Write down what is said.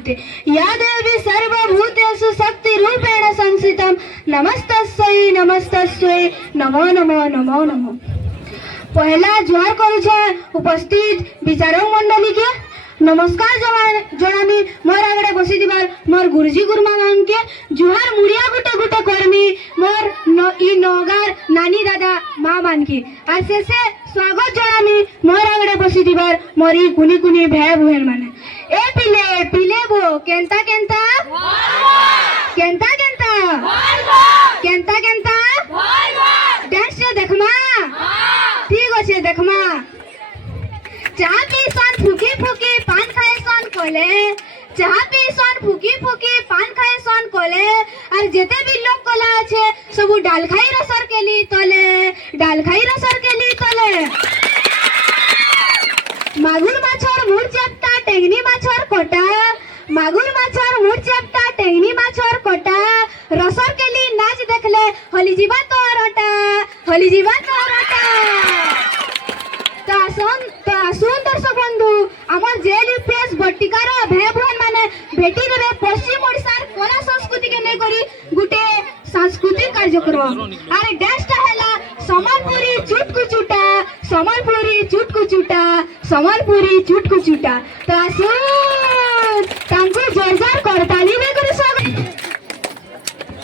नमोस्तुते या देवी सर्वभूतेषु शक्तिरूपेण संस्थितं नमस्तस्यै नमो नमो नमो नमो। पहला जुहार करू छे उपस्थित विचारक मंडली के नमस्कार जनामी मोर आगड़े बसी दिबार मोर गुरुजी गुरुमा मान के जुहार मुड़िया गुटे गुटे करमी मोर ई नगार नानी दादा माँ मान के और शेषे स्वागत जनामी मोर आगड़े बसी दिबार मोर ई कुनी कुनी भाई बहन माने ए पिले पिले बो केंता केंता केंता केंता केंता केंता डांस देखमा ठीक अच्छे देखमा चाह पी सन फुकी फुकी पान खाए सन कोले चाह पी सन फुकी फुकी पान खाए सन कोले और जेते भी लोग कोला আছে सब डाल खाई रसर के ली तले डाल खाई रसर के ली तले मागुर माछर मुड़ चेपटा टेंगनी माछर कोटा मागुर माछर मुड़ चेपटा टेंगनी माछर कोटा रसर के ली नाच देखले होली जीवा तोरटा होली जीवा तोरटा আসুন দর্শক বন্ধু আমার জেল ইউপিএস বটিকার ভাই বোন মানে ভেটি দেবে পশ্চিম ওড়িশার কলা সংস্কৃতি কে নেই করি গুটে সাংস্কৃতিক কার্যক্রম আর ড্যান্সটা হেলা সম্বলপুরি চুটকু চুটা সম্বলপুরি চুটকু চুটা সম্বলপুরি চুটকু চুটা তো আসুন তাঙ্কু জোরদার করতালি নে